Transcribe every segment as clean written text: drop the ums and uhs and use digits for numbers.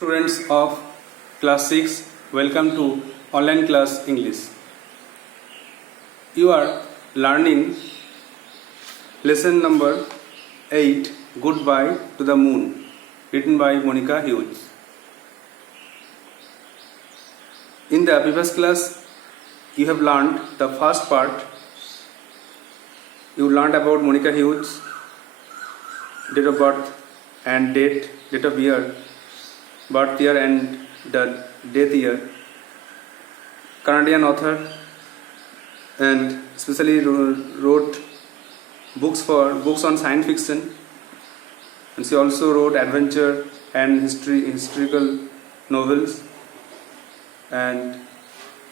Students of class 6, welcome to online class English. You are learning lesson number 8, Goodbye to the Moon, written by Monica Hughes. In the previous class you have learned the first part. You learned about Monica Hughes, date of birth and date of year, birth year and the death year, Canadian author, and especially wrote books on science fiction, and she also wrote adventure and historical novels, and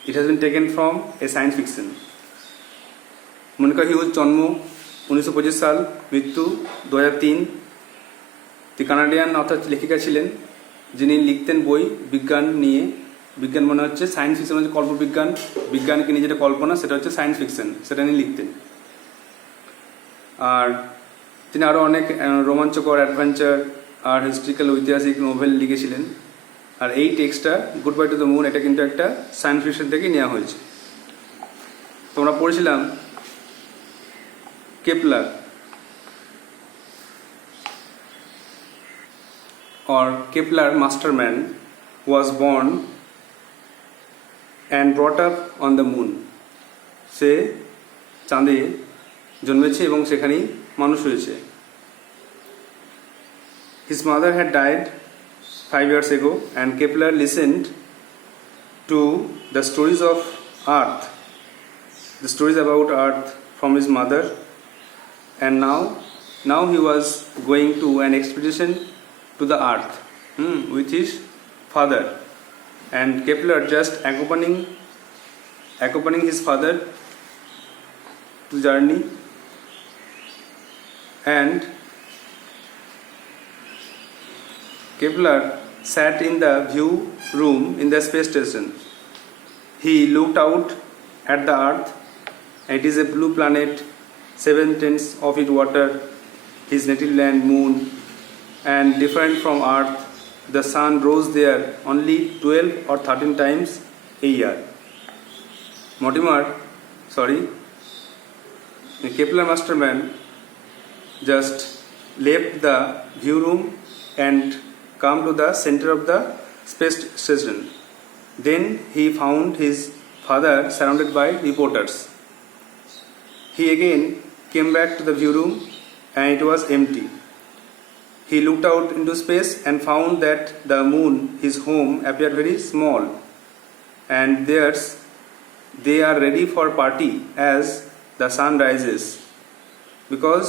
it has been taken from a science fiction. Monica Hughes জন্ম 1925 সাল, মৃত্যু 2003। তিনি Canadian অর্থাৎ লেখিকা ছিলেন, যিনি লিখতেন বই বিজ্ঞান নিয়ে। বিজ্ঞান মনে হচ্ছে সায়েন্স ফিকশন, হচ্ছে কল্পবিজ্ঞান, বিজ্ঞানকে নিয়ে যেটা কল্পনা সেটা হচ্ছে সায়েন্স ফিকশন, সেটা নিয়ে লিখতেন। আর তিনি আরও অনেক রোমাঞ্চকর অ্যাডভেঞ্চার আর হিস্ট্রিক্যাল ঐতিহাসিক নোভেল লিখেছিলেন। আর এই টেক্সটটা goodbye to the moon, এটা কিন্তু একটা সায়েন্স ফিকশন থেকে নেওয়া হয়েছে। তোমরা পড়েছিলাম Kepler or Kepler masterman was born and brought up on the moon. সে চাঁদে জন্মেছে এবং সেখানেই মানুষ হয়েছে। His mother had died 5 years ago and Kepler listened to the stories of Earth, the stories about Earth from his mother, and now he was going to an expedition to the earth with his father, and Kepler just accompanying his father to journey, and Kepler sat in the view room in the space station. He looked out at the earth. It is a blue planet, 7/10 of its water, his native land moon, and different from Earth. The sun rose there only 12 or 13 times a year. Kepler masterman just left the view room and come to the center of the space station. Then he found his father surrounded by reporters. He again came back to the view room and it was empty. He looked out into space and found that the moon, his home, appeared very small, and they are ready for party as the sun rises, because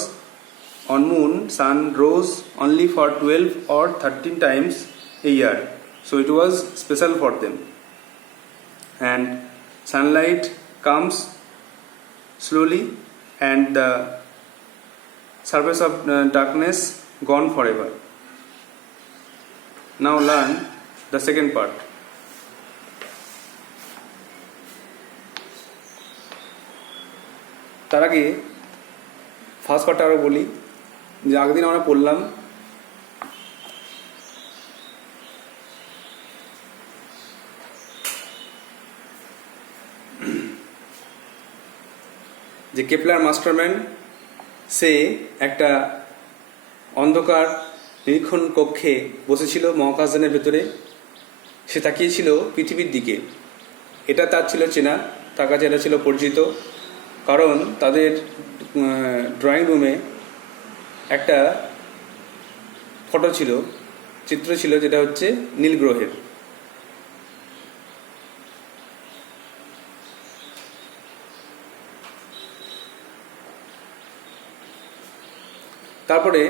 on moon sun rose only for 12 or 13 times a year, so it was special for them, and sunlight comes slowly and the surface of darkness gone forever. Now learn the second part. তার আগে first পার্টটা আরও বলি, যে আগের দিন আমরা পড়লাম যে কেপলার মাস্টারম্যান সে একটা অন্ধকার নিরীক্ষণ কক্ষে বসেছিল মহাকাশযানের ভেতরে। সে তাকিয়েছিল পৃথিবীর দিকে। এটা তার ছিল চেনা, তার কাছে এটা ছিল পরিচিত, কারণ তাদের ড্রয়িং রুমে একটা ফটো ছিল, চিত্র ছিল, যেটা হচ্ছে নীল গ্রহের। তারপরে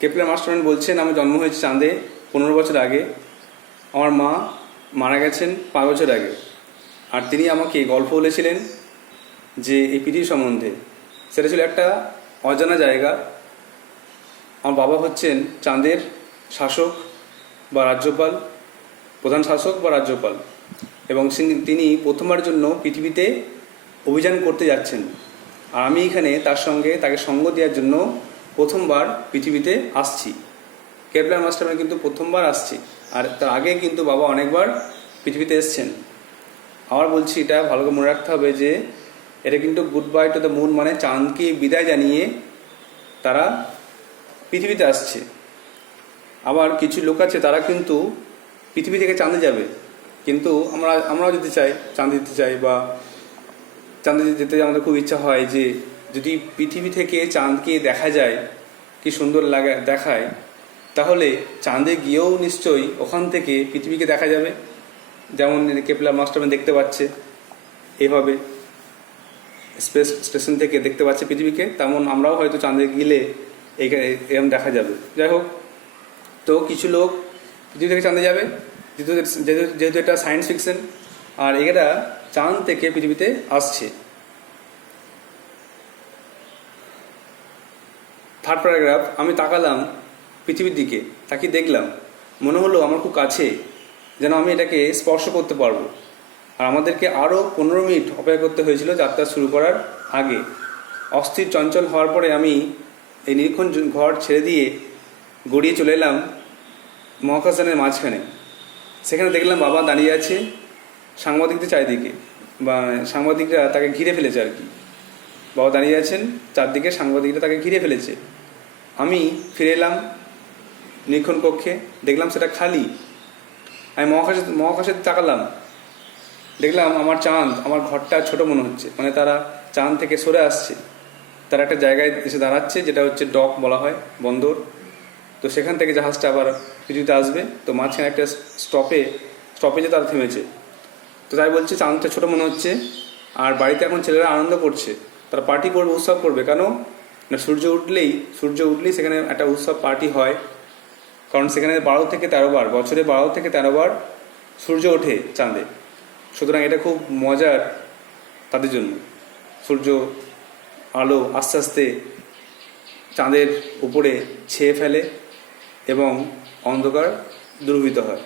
কেপলার মাস্টারম্যান বলছেন, আমার জন্ম হয়েছে চাঁদে 15 বছর আগে, আমার মা মারা গেছেন 5 বছর আগে, আর তিনি আমাকে গল্প বলেছিলেন যে এই পৃথিবী সম্বন্ধে। সেটা ছিল একটা অজানা জায়গা। আমার বাবা হচ্ছেন চাঁদের শাসক বা রাজ্যপাল, প্রধান শাসক বা রাজ্যপাল, এবং তিনি প্রথমবারের জন্য পৃথিবীতে অভিযান করতে যাচ্ছেন, আর আমি এখানে তাকে সঙ্গ দেওয়ার জন্য প্রথমবার পৃথিবীতে আসছি। কেপলার মাস্টারম্যান কিন্তু প্রথমবার আসছে। আর তার আগে কিন্তু বাবা অনেকবার পৃথিবীতে এসেছেন। আবার বলছি, এটা ভালো করে মনে রাখতে হবে যে এটা কিন্তু good bye to the moon, মানে চাঁদকে বিদায় জানিয়ে তারা পৃথিবীতে আসছে। আবার কিছু লোক আছে তারা কিন্তু পৃথিবী থেকে চাঁদে যাবে, কিন্তু আমরাও যদি চাই চাঁদে যেতে চাই, বা চাঁদে যেতে আমাদের খুব ইচ্ছা হয় যে যদি পৃথিবী থেকে চাঁদকে দেখা যায়, কি সুন্দর লাগে দেখায়, তাহলে চাঁদে গিয়েও নিশ্চয়ই ওখান থেকে পৃথিবীকে দেখা যাবে। যেমন কেপলার মাস্টারম্যান দেখতে পাচ্ছে এভাবে স্পেস স্টেশন থেকে দেখতে পাচ্ছে পৃথিবীকে, তেমন আমরাও হয়তো চাঁদে গেলে এরকম দেখা যাবে। যাই হোক, তো কিছু লোক পৃথিবী থেকে চাঁদে যাবে, যেহেতু এটা সায়েন্স ফিকশন, আর এরা চাঁদ থেকে পৃথিবীতে আসছে। থার্ড প্যারাগ্রাফ, আমি তাকালাম পৃথিবীর দিকে, তাকে দেখলাম, মনে হলো আমার খুব কাছে, যেন আমি এটাকে স্পর্শ করতে পারবো। আর আমাদেরকে আরও 15 মিনিট অপেক্ষা করতে হয়েছিল যাত্রা শুরু করার আগে। অস্থির চঞ্চল হওয়ার পরে আমি এই নিরীক্ষণ ঘর ছেড়ে দিয়ে গড়িয়ে চলে এলাম মহাকাশযানের মাঝখানে। সেখানে দেখলাম বাবা দাঁড়িয়ে আছে সাংবাদিকদের চারিদিকে, বা সাংবাদিকরা তাকে ঘিরে ফেলেছে আর কি। বাবা দাঁড়িয়ে আছেন, চারদিকে সাংবাদিকরা তাকে ঘিরে ফেলেছে। আমি ফিরে এলাম নিরীক্ষণ কক্ষে, দেখলাম সেটা খালি। আমি মহাকাশে তাকালাম, দেখলাম আমার চাঁদ, আমার ঘরটা ছোট মনে হচ্ছে, মানে তারা চাঁদ থেকে সরে আসছে। তারা একটা জায়গায় এসে দাঁড়াচ্ছে, যেটা হচ্ছে ডক বলা হয়, বন্দর। তো সেখান থেকে জাহাজটা আবার পৃথিবীতে আসবে। তো মাঝখানে একটা স্টপেজে তারা থেমেছে। তো তাই বলছে চাঁদটা ছোট মনে হচ্ছে। আর বাড়িতে এখন ছেলেরা আনন্দ করছে, তারা পার্টি করবে, উৎসব করবে। কেন না, সূর্য উঠলেই সেখানে একটা উৎসব পার্টি হয়, কারণ সেখানে 12 থেকে 13 বার, বছরে 12 থেকে 13 বার সূর্য ওঠে চাঁদে। সুতরাং এটা খুব মজার তাদের জন্য। সূর্য আলো আস্তে আস্তে চাঁদের উপরে ছেয়ে ফেলে এবং অন্ধকার দূরীভূত হয়।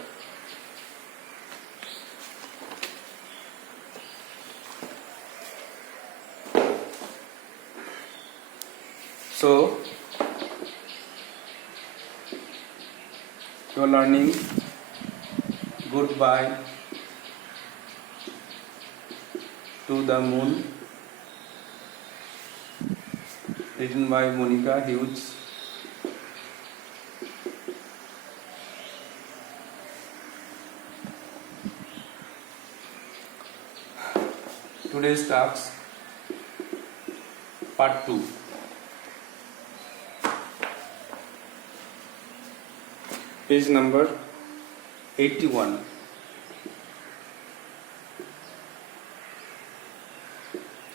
So you are learning goodbye to the moon, written by Monica Hughes. Today's task, part 2. Page number 81.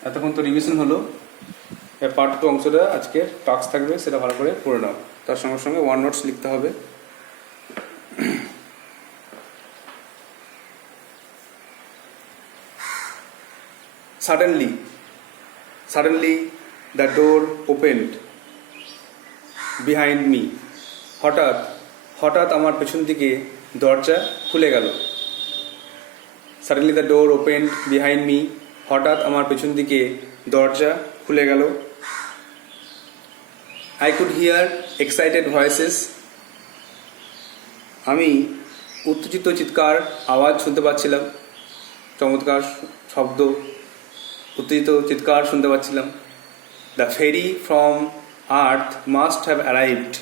এতক্ষণ তো রিভিশন হলো, এর পার্ট 2 অংশটা আজকের টাস্ক থাকবে, সেটা ভালো করে পড়ে নাও। তার সঙ্গে সঙ্গে ওয়ান নোটস লিখতে হবে। Suddenly the door opened behind me. হঠাৎ আমার পেছন দিকে দরজা খুলে গেল। Suddenly the door opened behind me. হঠাৎ আমার পেছন দিকে দরজা খুলে গেল। I could hear excited voices. আমি উত্তেজিত চিৎকার আওয়াজ শুনতে পাচ্ছিলাম, চমৎকার শব্দ, উত্তেজিত চিৎকার শুনতে পাচ্ছিলাম। The ferry from Earth must have arrived.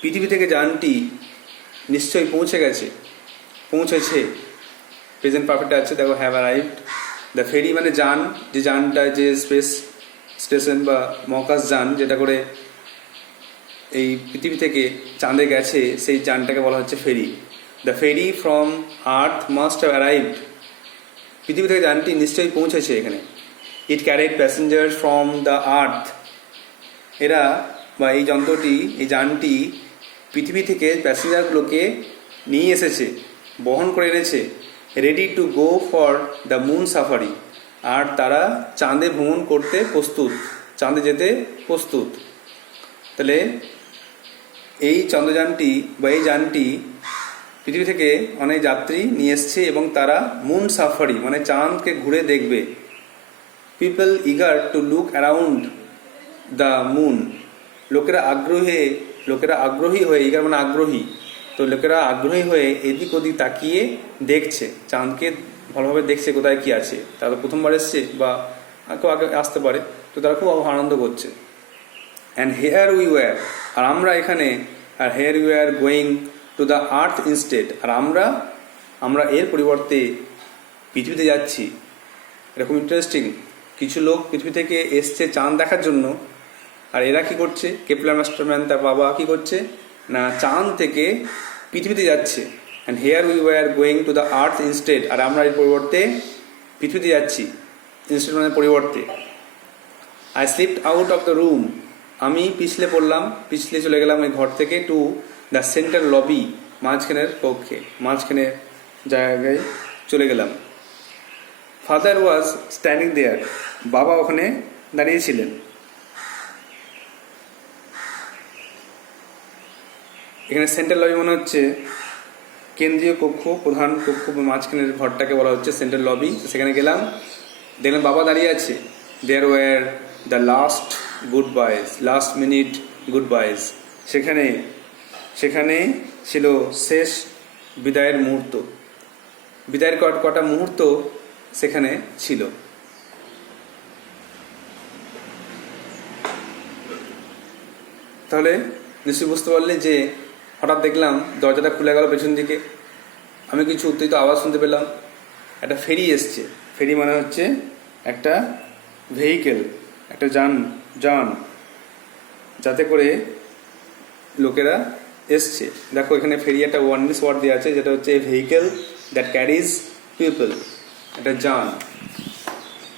পৃথিবী থেকে যানটি নিশ্চয়ই পৌঁছেছে। প্রেজেন্ট পারফেক্ট আছে, দেখো হ্যাভ অ্যারাইভড। দ্য ফেরি মানে যান, যে যানটা যে স্পেস স্টেশন বা মহাকাশ যান যেটা করে এই পৃথিবী থেকে চাঁদে গেছে, সেই যানটাকে বলা হচ্ছে ferry. The ferry from earth must have arrived. পৃথিবী থেকে যানটি নিশ্চয়ই পৌঁছেছে এখানে। It carried passenger from the earth. এরা বা এই যন্ত্রটি, এই যানটি পৃথিবী থেকে প্যাসেঞ্জারগুলোকে নিয়ে এসেছে, বহন করে এনেছে। Ready to go for the moon safari. আর তারা চাঁদে ভ্রমণ করতে প্রস্তুত, চাঁদে যেতে প্রস্তুত। তাহলে এই চন্দ্রযানটি বা এই যানটি পৃথিবী থেকে অনেক যাত্রী নিয়ে এসছে এবং তারা মুন সাফারি মানে চাঁদকে ঘুরে দেখবে। People eager to look around the moon. লোকেরা আগ্রহী হয়ে, ইগার মানে আগ্রহী, তো লোকেরা আগ্রহী হয়ে এদিক ওদিক তাকিয়ে দেখছে, চাঁদকে ভালোভাবে দেখছে কোথায় কি আছে। তারা প্রথমবার এসছে বা কেউ আগে আসতে পারে, তো তারা খুব আনন্দ করছে। অ্যান্ড হেয়ার উই ওয়্যার, আর আমরা এখানে, আর here we are going to the earth instead, আর আমরা এর পরিবর্তে পৃথিবীতে যাচ্ছি। এটা খুব ইন্টারেস্টিং। কিছু লোক পৃথিবী থেকে এসছে চাঁদ দেখার জন্য, আর এরা কি করছে, কেপলার মাস্টারম্যান তার বাবা কি করছে না, চাঁদ থেকে পৃথিবীতে যাচ্ছে। And here we were going to the earth instead, আর আমরা এর পরিবর্তে পৃথিবীতে যাচ্ছি। ইনস্টেড মানে পরিবর্তে। I slipped out of the room, আমি পিছলে চলে গেলাম ওই ঘর থেকে, টু দ্য সেন্টার লবি, মাঝখানের কক্ষে, মাঝখানের জায়গায় চলে গেলাম। ফাদার ওয়াজ স্ট্যান্ডিং দেয়ার, বাবা ওখানে দাঁড়িয়েছিলেন। এখানে সেন্ট্রাল লবি মনে হচ্ছে কেন্দ্রীয় কক্ষ, প্রধান কক্ষ, মাঝখানের ঘরটাকে বলা হচ্ছে সেন্ট্রাল লবি। সেখানে গেলাম, দেখলাম বাবা দাঁড়িয়ে আছে। There were the last goodbyes, last minute goodbyes, সেখানে ছিল শেষ বিদায়ের মুহূর্ত। বিদায়ের কটা মুহূর্ত সেখানে ছিল। তাহলে নিশ্চয়ই বুঝতে পারলে যে হঠাৎ দেখলাম দরজাটা খুলে গেল পেছন দিকে, আমি কিছু উত্তেজিত আওয়াজ শুনতে পেলাম। একটা ফেরি এসছে। ফেরি মানে হচ্ছে একটা ভেহিকেল, একটা যান যাতে করে লোকেরা এসছে। দেখো এখানে ফেরি একটা ওয়ার্নিং ওয়ার্ড দেওয়া আছে, যেটা হচ্ছে ভেহিকেল দ্যাট ক্যারিজ পিপল, একটা যান।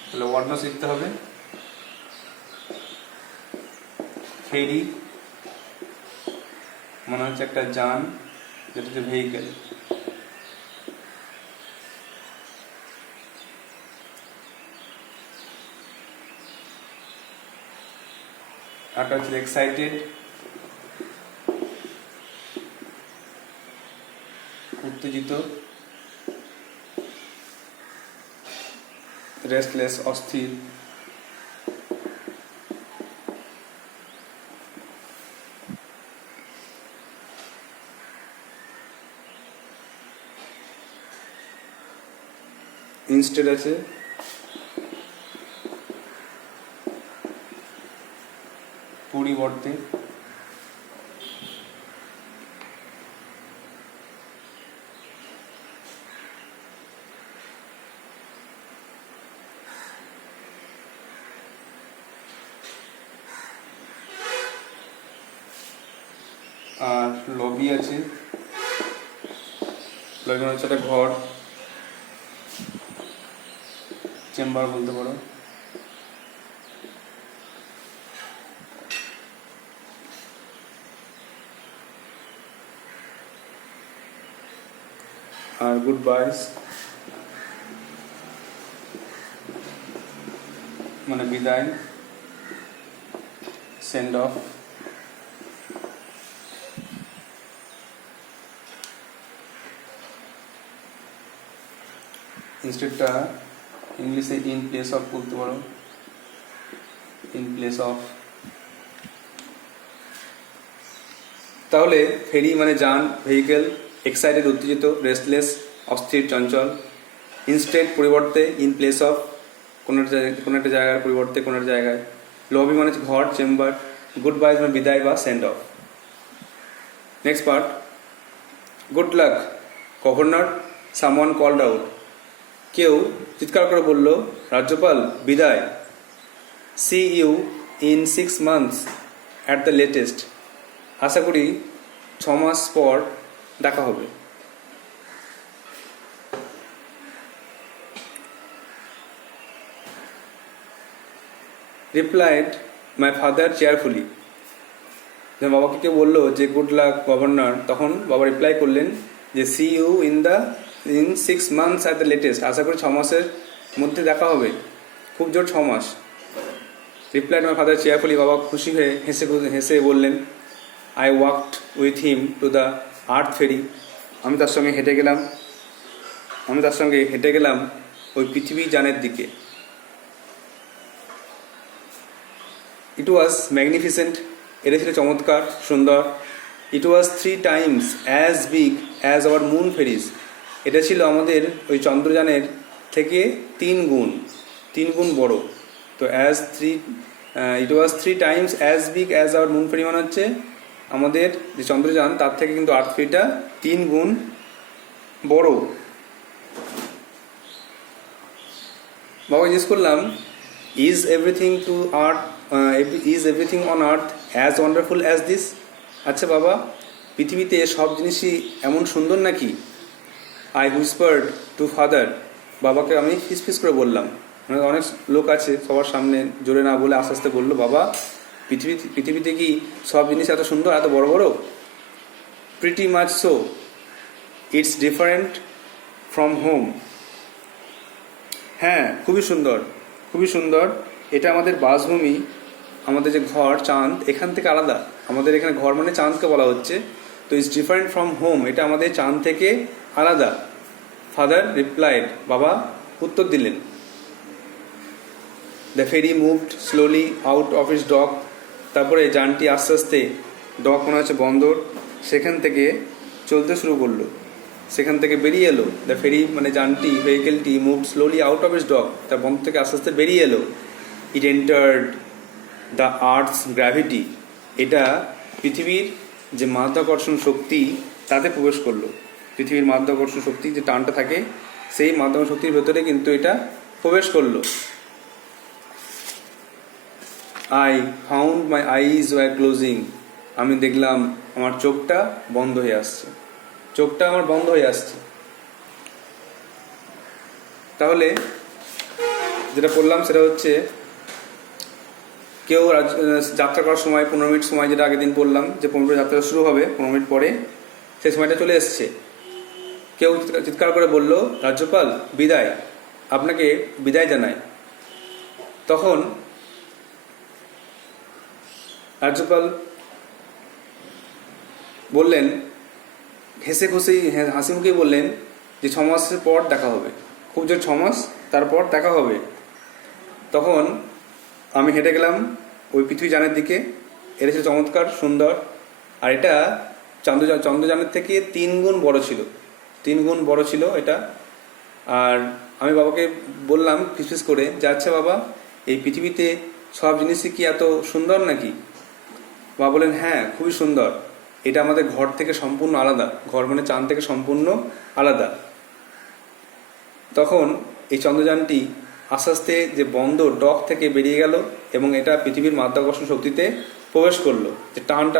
তাহলে ওয়ার্ডটা শিখতে হবে। ফেরি মানে হচ্ছে একটা যান, যেটা হচ্ছে ভেহিকেল। একটা হচ্ছে এক্সাইটেড, উত্তেজিত, রেস্টলেস, অস্থির, ইনস্টেড আছে পরিবর্তে, আর লবি আছে। লবি মানে হচ্ছে একটা ঘর, চেম্বার বলতে পারো। আর গুড বাইস মানে বিদায়, সেন্ড অফ। ইনস্টেডটা ইংলিশে ইন প্লেস অফ বলতে পারো, ইন প্লেস অফ। তাহলে ফেরি মানে যান, ভেহিকেল, এক্সাইটেড উত্তেজিত, রেস্টলেস অস্থির চঞ্চল, ইনস্টেড পরিবর্তে, ইন প্লেস অফ কোনো একটা জায়গার পরিবর্তে কোনো একটা জায়গায়, লবি মানে ঘর, চেম্বার, গুড বাইজ মানে বিদায় বা send off. Next part, good luck governor, someone called out, কেউ চিৎকার করে বলল রাজ্যপাল বিদায়। See you in 6 months at the latest, আশা করি 6 মাস পর দেখা হবে। রিপ্লাইড মাই ফাদার চেয়ারফুলি, যখন বাবাকে কেউ বললো যে গুড লাক গভর্নর, তখন বাবা রিপ্লাই করলেন যে see you in 6 months at the latest, আশা করি 6 মাসের মধ্যে দেখা হবে, খুব জোর 6 মাস। রিপ্লাইড মাই ফাদার চেয়ারফুলি, বাবা খুশি হয়ে হেসে বললেন I walked with him to the earth ferry, আমি তার সঙ্গে হেঁটে গেলাম ওই পৃথিবী যানের দিকে। ইট ওয়াজ ম্যাগনিফিসেন্ট, এটা ছিল চমৎকার, সুন্দর। It was 3 times as big as our moon ferries. এটা ছিল আমাদের ওই চন্দ্রযানের থেকে 3 গুণ বড়। তো it was 3 times as big as our moon ferry মানে হচ্ছে আমাদের যে চন্দ্রযান তার থেকে কিন্তু আর্থ ফেরিটা 3 গুণ বড়। বাবা জিজ্ঞেস করলাম, is everything on earth as wonderful as this? আচ্ছা বাবা, পৃথিবীতে সব জিনিসই এমন সুন্দর নাকি? আই হুইসপার্ড টু ফাদার, বাবাকে আমি ফিসফিস করে বললাম। মানে অনেক লোক আছে, সবার সামনে জোরে না বলে আস্তে আস্তে বললো, বাবা পৃথিবীতে কি সব জিনিস এত সুন্দর, এত বড় বড়? Pretty much so, it's different from home. হ্যাঁ, খুবই সুন্দর, খুবই সুন্দর। এটা আমাদের বাসভূমি, আমাদের যে ঘর চাঁদ, এখান থেকে আলাদা। আমাদের এখানে ঘর মানে চাঁদকে বলা হচ্ছে। তো ইটস ডিফারেন্ট ফ্রম হোম, এটা আমাদের চাঁদ থেকে আলাদা। ফাদার রিপ্লাইড, বাবা উত্তর দিলেন। The ferry moved slowly out of its dock. তারপরে যানটি আস্তে আস্তে, ডক মনে হচ্ছে বন্দর, সেখান থেকে চলতে শুরু করলো, সেখান থেকে বেরিয়ে এলো। দ্য ফেরি মানে যানটি, ভেহিকেলটি moved slowly out of its dock, তার বন্দর থেকে আস্তে আস্তে বেরিয়ে এলো। It entered the earth's gravity, এটা পৃথিবীর যে মাধ্যাকর্ষণ শক্তি তাতে প্রবেশ করলো। পৃথিবীর মাধ্যাকর্ষণ শক্তি যে টানটা থাকে, সেই মাধ্যাকর্ষণ শক্তির ভেতরে কিন্তু এটা প্রবেশ করলো। I found my eyes were closing, আমি দেখলাম আমার চোখটা বন্ধ হয়ে আসছে, চোখটা আমার বন্ধ হয়ে আসছে। তাহলে যেটা বললাম সেটা হচ্ছে, কেউ যাত্রা করার সময় 15 মিনিট সময়, যেটা আগের দিন বললাম যে 15 মিনিট যাত্রা শুরু হবে, 15 মিনিট পরে সেই সময়টা চলে এসছে। কেউ চিৎকার করে বলল, রাজ্যপাল বিদায়, আপনাকে বিদায় জানায়। তখন রাজ্যপাল বললেন, হেসে খুশি হাসি মুখে বললেন যে 6 মাসের পর দেখা হবে, খুব জোর 6 মাস তারপর দেখা হবে। তখন আমি হেঁটে গেলাম ওই পৃথিবীযানের দিকে। এটা ছিল চমৎকার সুন্দর, আর এটা চন্দ্রযানের থেকে 3 গুণ বড় ছিল, 3 গুণ বড় ছিল এটা। আর আমি বাবাকে বললাম ফিসফিস করে যে, আচ্ছা বাবা, এই পৃথিবীতে সব জিনিসই কি এত সুন্দর নাকি? বাবা বলেন, হ্যাঁ খুবই সুন্দর, এটা আমাদের ঘর থেকে সম্পূর্ণ আলাদা, ঘর মানে চাঁদ থেকে সম্পূর্ণ আলাদা। তখন এই চন্দ্রযানটি আস্তে আস্তে যে বন্দর ডক থেকে বেরিয়ে গেল এবং এটা পৃথিবীর মাধ্যাকর্ষণ শক্তিতে প্রবেশ করলো। যে টানটা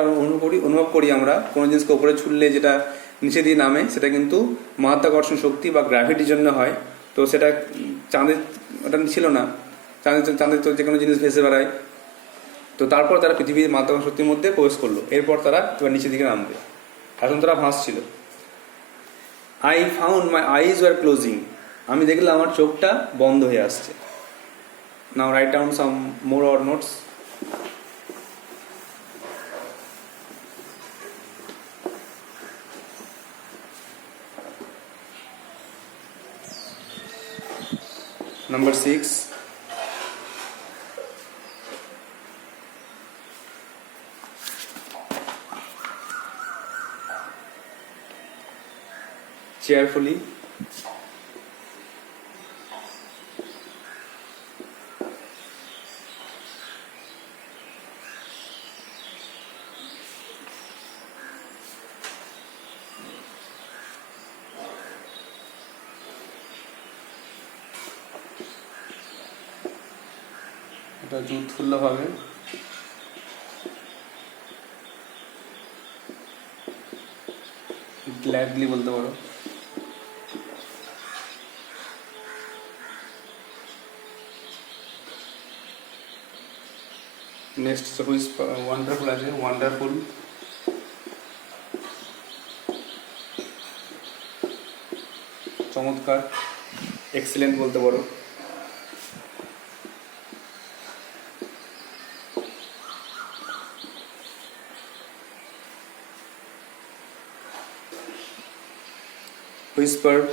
অনুভব করি আমরা কোনো জিনিসকে উপরে ছুড়লে যেটা নিচে দিয়ে নামে, সেটা কিন্তু মাধ্যাকর্ষণ শক্তি বা গ্র্যাভিটির জন্য হয়। তো সেটা চাঁদের ওটা ছিল না, চাঁদের তো যে কোনো জিনিস ভেসে বেড়ায়। তো তারপর তারা পৃথিবীর মাধ্যাকর্ষণ শক্তির মধ্যে প্রবেশ করলো, এরপর তারা এবার নিচের দিকে নামবে। এখন তারা ভাসছিল। I found my eyes were closing, আমি দেখলাম আমার চোখটা বন্ধ হয়ে আসছে। Now write down some more or notes. Number 6, cheerfully এটা যুথফুল্লভাবে গ্ল্যাডলি বলতে পারো। নেক্সট হুইজ ওয়ান্ডারফুল আছে, ওয়ান্ডারফুল। চমৎকার, এক্সিলেন্ট বলতে পারো। whispered,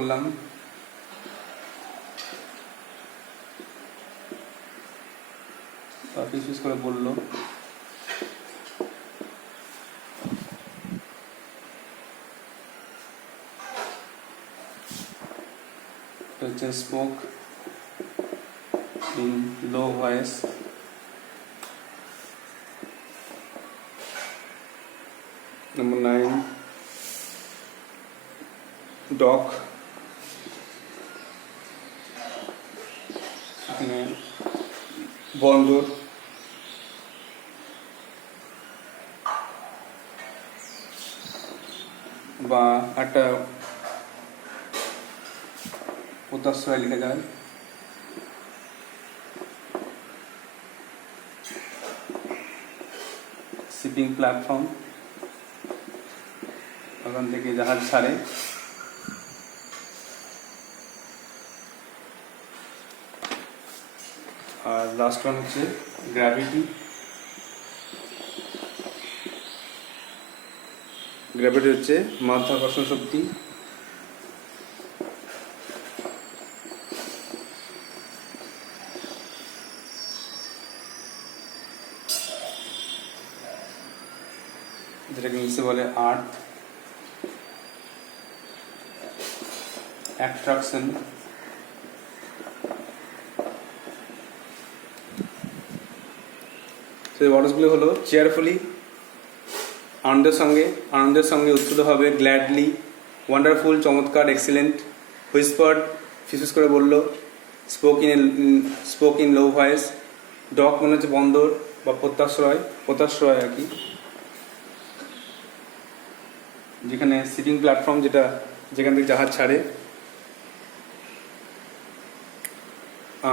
বললাম, পিস পিস করে বললো। হচ্ছে spoke in low voice, Number 9, dog, বন্দর, বা একটা পোতাশ্রয় লিখে যায়। শিপিং প্ল্যাটফর্ম, ওখান থেকে জাহাজ ছাড়ে। আর লাস্ট ওয়ান হচ্ছে গ্র্যাভিটি। গ্র্যাভিটি হচ্ছে মাধ্যাকর্ষণ শক্তি। যেটাকে ইংলিশে বলে আর্থ অ্যাট্রাকশন। সেই ওয়ার্ডসগুলো হলো চেয়ারফুলি, আনন্দের সঙ্গে উত্থিত হবে, গ্ল্যাডলি, ওয়ান্ডারফুল চমৎকার, এক্সিলেন্ট, হুইসপার্ড ফিসফিস করে বলল, spoke in low voice, dock মনে হচ্ছে বন্দর বা পোতাশ্রয় আর কি, যেখানে সিটিং প্ল্যাটফর্ম যেখান থেকে জাহাজ ছাড়ে।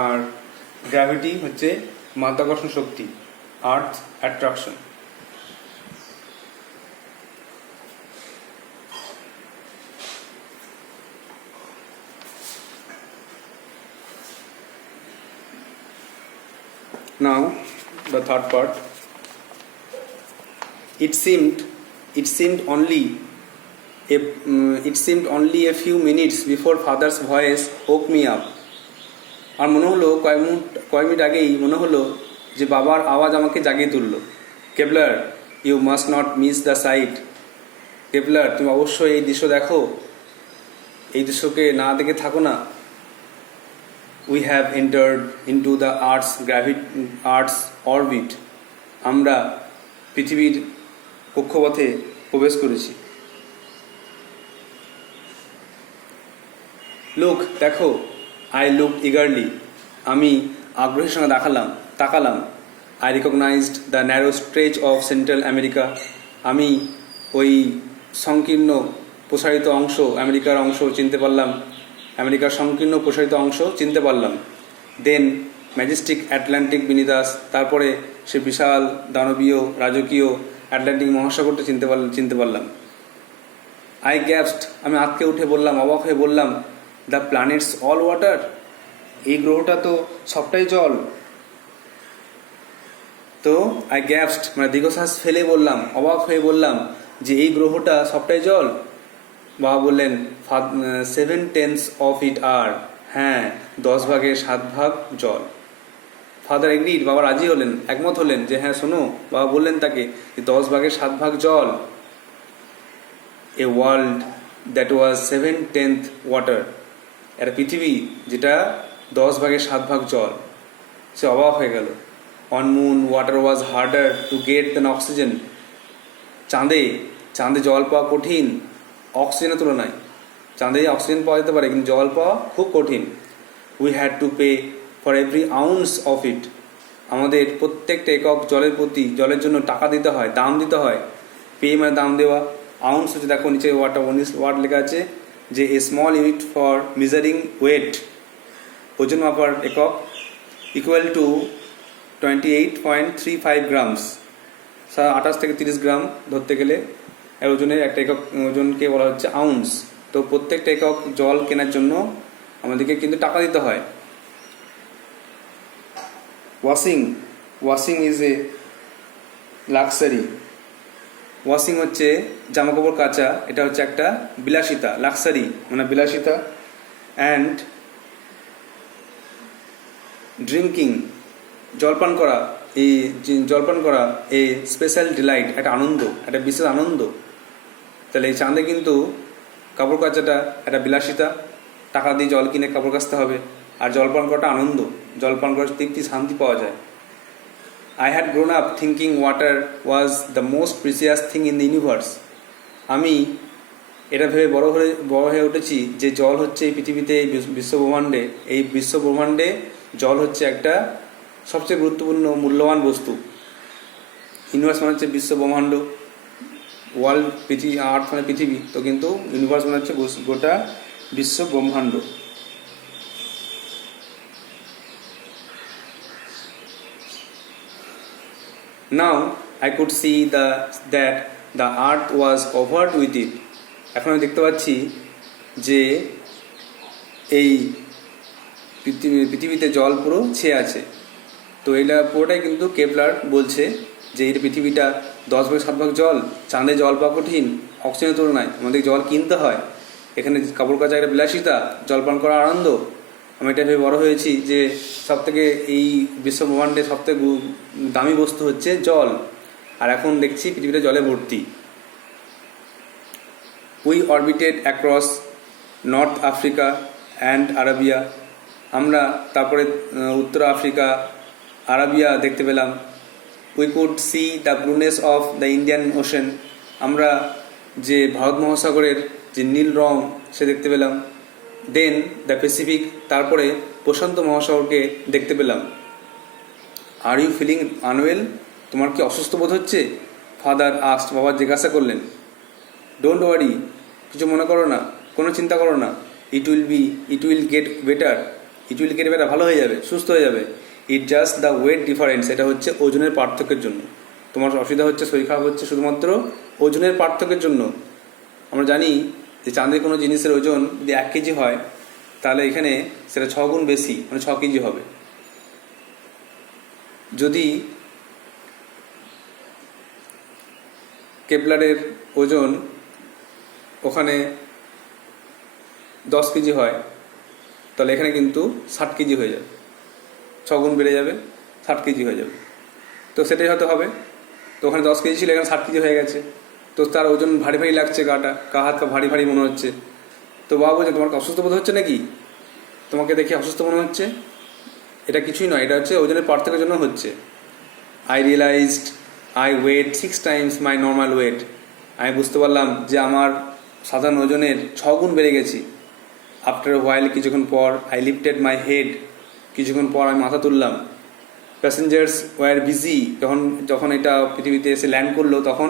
আর গ্র্যাভিটি হচ্ছে মাধ্যাকর্ষণ শক্তি, আর্থ attraction. Now the third part. It seemed only a few minutes before father's voice woke me up. আর মনে হলো কয়েক মিনিট আগেই মনে হলো যে বাবার আওয়াজ আমাকে জাগিয়ে তুললো। Kepler, you must not miss the sight. Kepler, তুমি অবশ্যই এই দৃশ্য দেখো, এই দৃশ্যকে না দেখে থাকো না। We have entered into the Earth's orbit. আমরা পৃথিবীর কক্ষপথে প্রবেশ করেছি। Look, দেখো, I looked eagerly. আমি আগ্রহের সঙ্গে তাকালাম। I recognized the narrow stretch of Central America. আমি ওই সংকীর্ণ প্রসারিত অংশ, আমেরিকার সংকীর্ণ প্রসারিত অংশ চিনতে পারলাম। দেন ম্যাজেস্টিক অ্যাটলান্টিক বিনিদাস, তারপরে সে বিশাল দানবীয় রাজকীয় অ্যাটলান্টিক মহাসাগরটা চিনতে পারলাম। আই গ্যাপসড, আমি আঁতকে উঠে বললাম, অবাক হয়ে বললাম, দ্য প্ল্যানেটস অল ওয়াটার। এই গ্রহটা তো সবটাই জল। তো আই গ্যাপসড মানে দীর্ঘশ্বাস ফেলে বললাম, অবাক হয়ে বললাম যে এই গ্রহটা সবটাই জল। বাবা বললেন, 7/10 of it are, হ্যাঁ 7/10 জল। ফাদার এগ্রিড, বাবা রাজি হলেন, একমত হলেন যে হ্যাঁ শোনো। বাবা বললেন তাকে যে 7/10 জল। A world that was 7/10 water, একটা পৃথিবী যেটা 10/7 জল। সে অবাক হয়ে গেল। On moon water was harder to get then oxygen. চাঁদে জল পাওয়া কঠিন অক্সিজেনের তুলনায়। চাঁদে অক্সিজেন পাওয়া যেতে পারে, কিন্তু জল পাওয়া খুব কঠিন। We had to pay for every ounce of it. আমাদের প্রত্যেকটা একক জলের জন্য টাকা দিতে হয়, দাম দিতে হয়। পে মানে দাম দেওয়া, আউন্স হচ্ছে দেখো নিচে ওয়ার্ড লেখা আছে যে a small unit for measuring weight, ওজন মাপার একক, ইকুয়াল টু 28.35 গ্রামস, 28 থেকে 30 গ্রাম ধরতে গেলে ওজনের একটা একক, ওজনকে বলা হচ্ছে আউন্স। তো প্রত্যেকটা একক জল কেনার জন্য আমাদেরকে কিন্তু টাকা দিতে হয়। Washing is a luxury. Washing হচ্ছে জামাকাপড় কাচা, এটা হচ্ছে একটা বিলাসিতা। লাক্সারি মানে বিলাসিতা। অ্যান্ড ড্রিঙ্কিং, জলপান করা, এই স্পেশাল ডিলাইট, একটা আনন্দ, একটা বিশেষ আনন্দ। তাহলে এই চাঁদে কিন্তু কাপড় কাচাটা একটা বিলাসিতা, টাকা দিয়ে জল কিনে কাপড় কাচতে হবে, আর জলপান করাটা আনন্দ, জলপান করার তৃপ্তি, শান্তি পাওয়া যায়। I had grown up thinking water was the most precious thing in the universe. আমি এটা ভেবে বড় হয়ে উঠেছি যে জল হচ্ছে এই পৃথিবীতে, এই বিশ্বব্রহ্মাণ্ডে জল হচ্ছে একটা সবচেয়ে গুরুত্বপূর্ণ মূল্যবান বস্তু। ইউনিভার্স মানে হচ্ছে বিশ্বব্রহ্মাণ্ড, ওয়ার্ল্ড পৃথিবী, আর্থ মানে পৃথিবী, তো কিন্তু ইউনিভার্স মানে হচ্ছে গোটা বিশ্বব্রহ্মাণ্ড। Now I could see that the earth was covered with it. এখন আমি দেখতে পাচ্ছি যে এই পৃথিবীতে জল পুরো ছেয়ে আছে। তো এটা পুরোটাই কিন্তু কেপলার বলছে যে এই পৃথিবীটা 10/7 জল, চাঁদে জল পাওয়া কঠিন অক্সিজেনের তুলনায়, আমাদের জল কিনতে হয়, এখানে কাপড় কাচা একটা বিলাসিতা, জলপান করার আনন্দ। আমি এটা ভেবে বড় হয়েছি যে সবথেকে এই বিশ্বব্রহ্মাণ্ডে সবথেকে দামি বস্তু হচ্ছে জল, আর এখন দেখছি পৃথিবীটা জলে ভর্তি। We orbited across North Africa and Arabia. আমরা তারপরে উত্তর আফ্রিকা, আরাবিয়া দেখতে পেলাম। We could see the blueness of the Indian Ocean. আমরা যে ভারত মহাসাগরের যে নীল রং সে দেখতে পেলাম। দেন দ্য প্যাসিফিক, তারপরে প্রশান্ত মহাসাগরকে দেখতে পেলাম। Are you feeling unwell? তোমার কি অসুস্থ বোধ হচ্ছে? ফাদার আস্ট, বাবা জিজ্ঞাসা করলেন। ডোন্ট ওয়ারি, কিছু মনে করো না, কোনো চিন্তা করো না। ইট উইল গেট বেটার, ভালো হয়ে যাবে, সুস্থ হয়ে যাবে। It just the weight difference, এটা হচ্ছে ওজনের পার্থক্যের জন্য। তোমার অসুবিধা হচ্ছে, শরীর খারাপ হচ্ছে শুধুমাত্র ওজনের পার্থক্যের জন্য। আমরা জানি যে চাঁদের কোনো জিনিসের ওজন যদি 1 কেজি হয়, তাহলে এখানে সেটা 6 গুণ বেশি, মানে 6 কেজি হবে। যদি কেপলারের ওজন ওখানে 10 কেজি হয়, তাহলে এখানে কিন্তু 60 কেজি হয়ে যাবে, 6 গুণ বেড়ে যাবে, 60 কেজি হয়ে যাবে। তো সেটাই হয়তো হবে। তো ওখানে 10 কেজি ছিল, এখানে 60 কেজি হয়ে গেছে। তো তার ওজন ভারী ভারী লাগছে, গা হাত ভারী ভারী মনে হচ্ছে। তো বাবা বলছে, তোমার অসুস্থ বোধ হচ্ছে নাকি? তোমাকে দেখে অসুস্থ মনে হচ্ছে? এটা কিছুই নয়, এটা হচ্ছে ওজনের পার্থক্যের জন্য হচ্ছে। I realised I weight 6 times my normal weight. আমি বুঝতে পারলাম যে আমার সাধারণ ওজনের 6 গুণ বেড়ে গেছি। আফটার হোয়াইল, কিছুক্ষণ পর, আই লিফটেড মাই হেড, কিছুক্ষণ পর আমি মাথা তুললাম। প্যাসেঞ্জার্স ওয়ার বিজি, যখন এটা পৃথিবীতে এসে ল্যান্ড করলো, তখন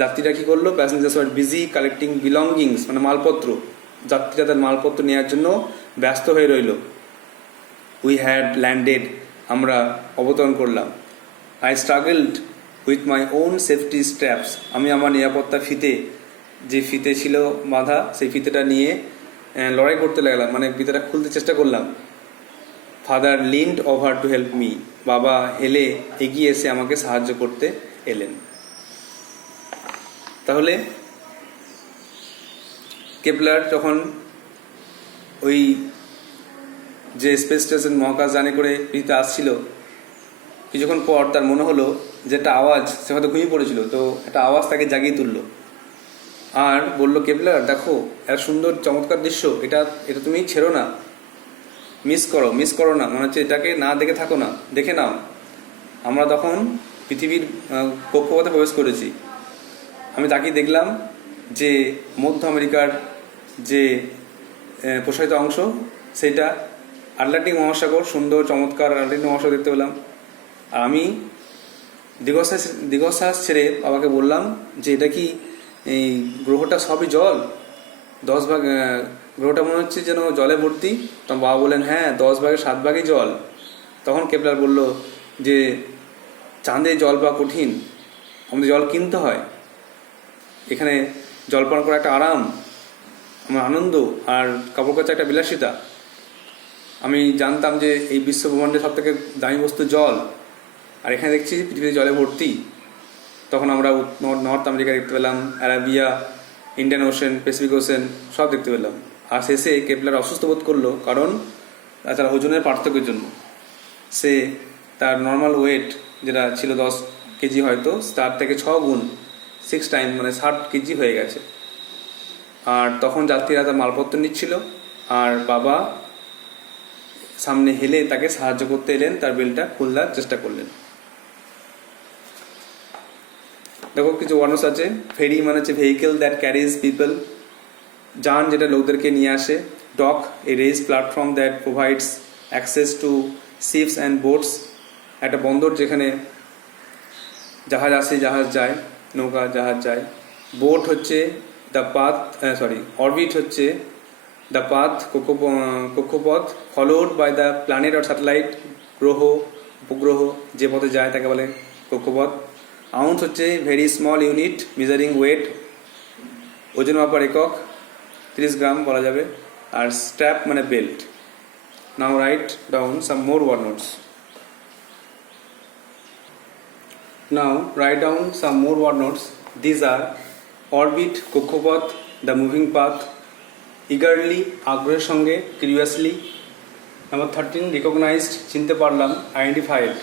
যাত্রীরা কী করলো? Passengers were busy collecting belongings, মানে মালপত্র। যাত্রীরা তার মালপত্র নেওয়ার জন্য ব্যস্ত হয়ে রইল। উই হ্যাড ল্যান্ডেড, আমরা অবতরণ করলাম। I struggled with my own safety straps, আমি আমার নিরাপত্তা ফিতে, যে ফিতে ছিল বাঁধা, সেই ফিতেটা নিয়ে লড়াই করতে লাগলাম, মানে ফিতেটা খুলতে চেষ্টা করলাম। Father leaned over to help me, বাবা হেলে এগিয়ে এসে আমাকে সাহায্য করতে এলেন। তাহলে কেপলার যখন ওই যে স্পেস স্টেশন মহাকাশযানে করে পৃথিবীতে আসছিল, কিছুক্ষণ পর তার মনে হলো যে একটা আওয়াজ, সে হয়তো ঘুমিয়ে পড়েছিল, তো একটা আওয়াজ তাকে জাগিয়ে তুললো আর বললো, কেপলার দেখো, এত সুন্দর চমৎকার দৃশ্য, এটা তুমি ছেড়ো না, মিস করো না, মনে হচ্ছে এটাকে না দেখে থাকো না, দেখে নাও। আমরা তখন পৃথিবীর কক্ষপথে প্রবেশ করেছি। আমি তাকিয়ে দেখলাম যে মধ্য আমেরিকার যে প্রসারিত অংশ, সেটা আটলান্টিক মহাসাগর, সুন্দর চমৎকার আটলান্টিক মহাসাগর দেখতে পেলাম। আর আমি দীর্ঘশ্বাস ছেড়ে বাবাকে বললাম যে এটা কি এই গ্রহটা সবই জল? 10 ভাগ গ্রহটা মনে হচ্ছে যেন জলে ভর্তি। তখন বাবা বললেন, হ্যাঁ, 10/7 জল। তখন কেপলার বলল যে চাঁদে জল পাওয়া কঠিন, আমাদের জল কিনতে হয়, এখানে জলপান করা একটা আরাম, আমার আনন্দ, আর কাপড় কাচা একটা বিলাসিতা। আমি জানতাম যে এই বিশ্বব্রহ্মাণ্ডের সব থেকে দামি বস্তু জল, আর এখানে দেখছি পৃথিবীতে জলে ভর্তি। তখন আমরা নর্থ আমেরিকা দেখতে পেলাম, Arabia, Indian ocean, Pacific ocean সব দেখতে পেলাম। আর শেষে কেপলার অসুস্থ বোধ করলো, কারণ তার ওজনের পার্থক্যের জন্য। সে তার নর্মাল ওয়েট যেটা ছিল 10 কেজি, হয়তো তার থেকে 6 গুণ 6 টাইম মানে 60 কেজি হয়ে গেছে। আর তখন যাত্রীরা তার মালপত্র নিচ্ছিল, আর বাবা সামনে হেলে তাকে সাহায্য করতে এলেন, তার বেলটা খোলার চেষ্টা করলেন। দেখো কিছু ওয়ার্ডস আছে। ফেরি মানে হচ্ছে ভেহিকেল দ্যাট ক্যারিজ পিপল, যান যেটা লোকদেরকে নিয়ে আসে। Dock a raised platform that provides access to ships and boats, একটা বন্দর যেখানে জাহাজ আসে, জাহাজ যায়, নৌকা জাহাজ যায়। বোট হচ্ছে দ্য পাথ, অরবিট হচ্ছে দ্য পাথ, কক্ষপথ followed by the planet or satellite, গ্রহ উপগ্রহ যে পথে যায় তাকে বলে কক্ষপথ। আউন্স হচ্ছে very small unit measuring weight, ওজন মাপার একক, 30 গ্রাম বলা যাবে। আর স্ট্র্যাপ মানে বেল্ট। Now write down some more word notes. Now write down some more word notes. These are orbit, কক্ষপথ, the moving path, eagerly আগ্রহের সঙ্গে, curiously. Number 13 recognized, চিনতে পারলাম, identified.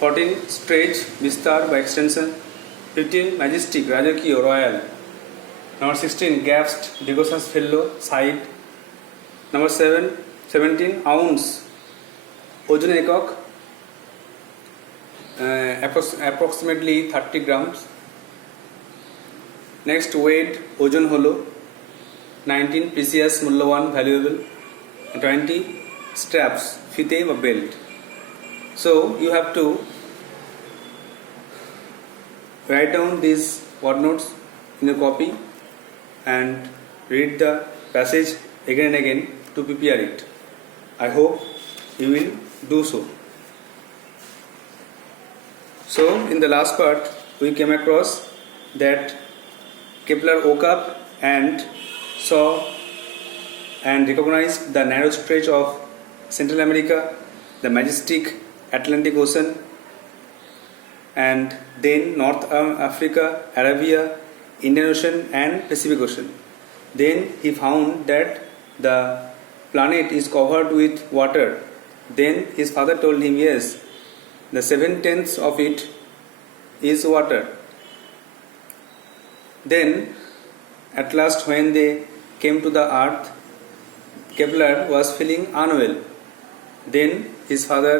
14 stretch, বিস্তার বা extension. 15 majestic, রাজকীয়, royal. Number 16 gasped, দীর্ঘশ্বাস ফেললো, side. Number 17 ounce, ওজন একক, approximately 30 grams. Next weight, ওজন হলো 19 precious, মূল্যবান, valuable. 20 straps, ফিতে বা belt. So you have to write down these word notes in a copy and read the passage again and again to prepare it. I hope you will do so. So in the last part we came across that Kepler woke up and saw and recognized the narrow stretch of Central America, the majestic Atlantic Ocean, and then North Africa, Arabia, Indian Ocean and Pacific Ocean. Then he found that the planet is covered with water. Then his father told him, yes, the 7/10 of it is water. Then at last when they came to the earth, Kepler was feeling unwell. Then his father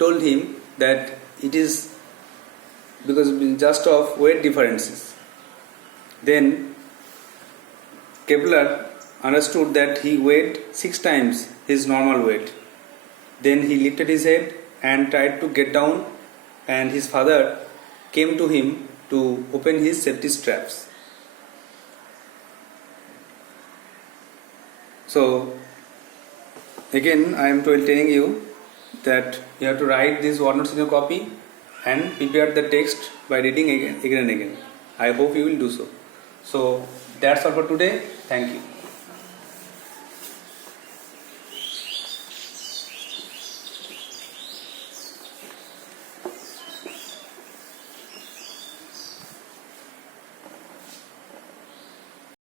told him that it is because just of weight differences. Then Kepler understood that he weighed 6 times his normal weight. Then he lifted his head and tried to get down, and his father came to him to open his safety straps. So again I am telling you that you have to write these word notes in your copy and prepare the text by reading again and again. I hope you will do so. So that's all for today. Thank you.